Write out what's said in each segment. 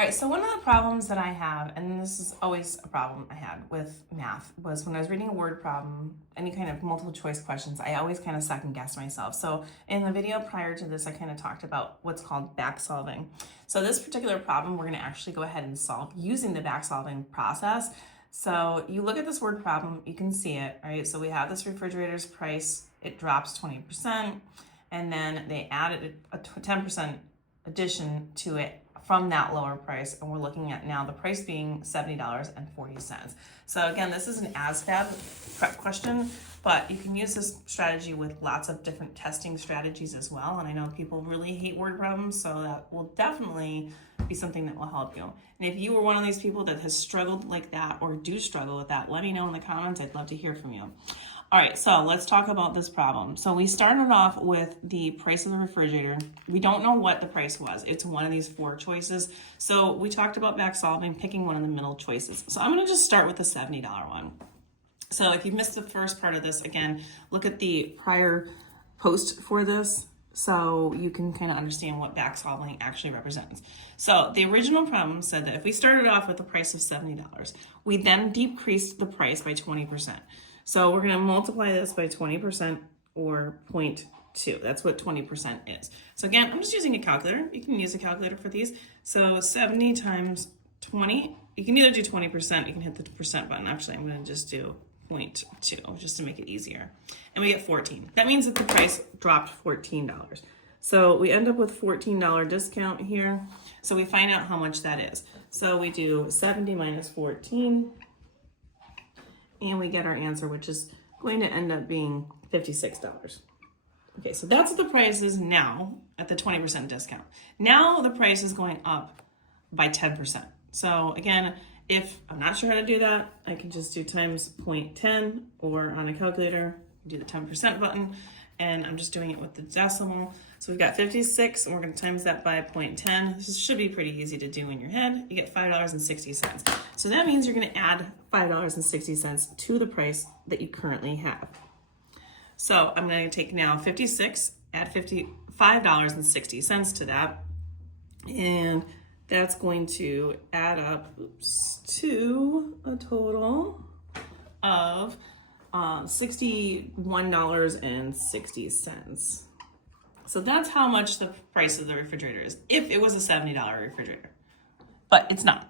All right, so one of the problems that I have, and this is always a problem I had with math, was when I was reading a word problem, any kind of multiple choice questions, I always kind of second guess myself. So in the video prior to this, I kind of talked about what's called back solving. So this particular problem, we're gonna actually go ahead and solve using the back solving process. So you look at this word problem, you can see it, right? So we have this refrigerator's price, it drops 20%, and then they added a 10% addition to it from that lower price, and we're looking at now the price being $70.40. So again, this is an ASVAB prep question, but you can use this strategy with lots of different testing strategies as well. And I know people really hate word problems, so that will definitely be something that will help you. And if you were one of these people that has struggled like that or do struggle with that, let me know in the comments. I'd love to hear from you. All right, so let's talk about this problem. So we started off with the price of the refrigerator. We don't know what the price was. It's one of these four choices. So we talked about back solving, picking one of the middle choices. So I'm gonna just start with the $70 one. So if you missed the first part of this, again, look at the prior post for this so you can kind of understand what back solving actually represents. So the original problem said that if we started off with the price of $70, we then decreased the price by 20%. So we're going to multiply this by 20% or 0.2. That's what 20% is. So again, I'm just using a calculator. You can use a calculator for these. So 70 times 20, you can either do 20%, you can hit the percent button. Actually, I'm going to just do 0.2 just to make it easier. And we get 14. That means that the price dropped $14. So we end up with $14 discount here. So we find out how much that is. So we do 70 minus 14. And we get our answer, which is going to end up being $56. Okay, so that's what the price is now at the 20% discount. Now the price is going up by 10%. So again, if I'm not sure how to do that, I can just do times 0.10 or on a calculator, do the 10% button, and I'm just doing it with the decimal. So we've got 56, and we're going to times that by 0.10. This should be pretty easy to do in your head. You get $5.60. So that means you're going to add $5.60 to the price that you currently have. So I'm going to take now 56, add $5.60 to that, and that's going to add up to a total of $61.60. So that's how much the price of the refrigerator is, if it was a $70 refrigerator. But it's not.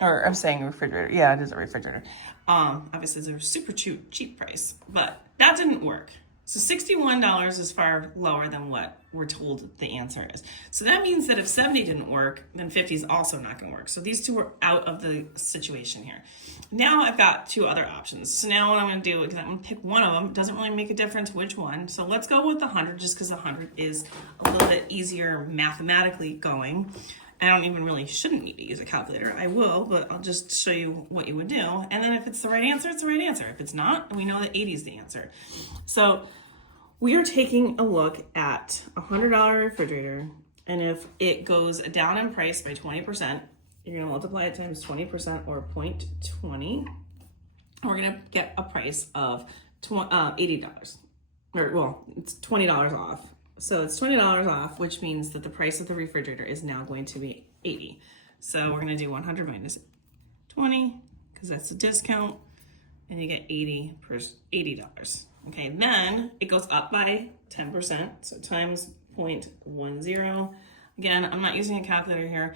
Or I'm saying refrigerator. Yeah, it is a refrigerator. Obviously, it's a super cheap price, but that didn't work. So $61 is far lower than what we're told the answer is. So that means that if 70 didn't work, then 50 is also not going to work. So these two are out of the situation here. Now I've got two other options. So now what I'm going to do is I'm going to pick one of them. It doesn't really make a difference which one. So let's go with 100 just because 100 is a little bit easier mathematically going. I don't even really shouldn't need to use a calculator. I will, but I'll just show you what you would do. And then if it's the right answer, it's the right answer. If it's not, we know that 80 is the answer. So we are taking a look at a $100 refrigerator, and if it goes down in price by 20%, you're going to multiply it times 20% or 0.20. We're going to get a price of $80. Or, well, it's $20 off. So it's $20 off, which means that the price of the refrigerator is now going to be $80. So we're going to do 100 minus 20, because that's a discount, and you get $80. Okay, then it goes up by 10%, so times 0.10. Again, I'm not using a calculator here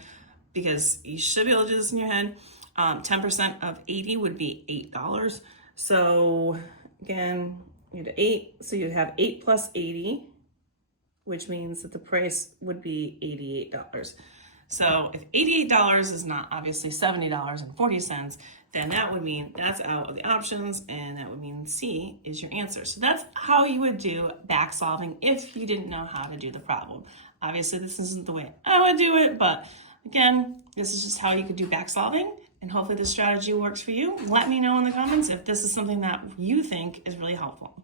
because you should be able to do this in your head. 10% of 80 would be $8. So again, you had 8, so you'd have 8 plus 80, which means that the price would be $88. So if $88 is not obviously $70.40, then that would mean that's out of the options, and that would mean C is your answer. So that's how you would do back solving if you didn't know how to do the problem. Obviously, this isn't the way I would do it, but again, this is just how you could do back solving, and hopefully this strategy works for you. Let me know in the comments if this is something that you think is really helpful.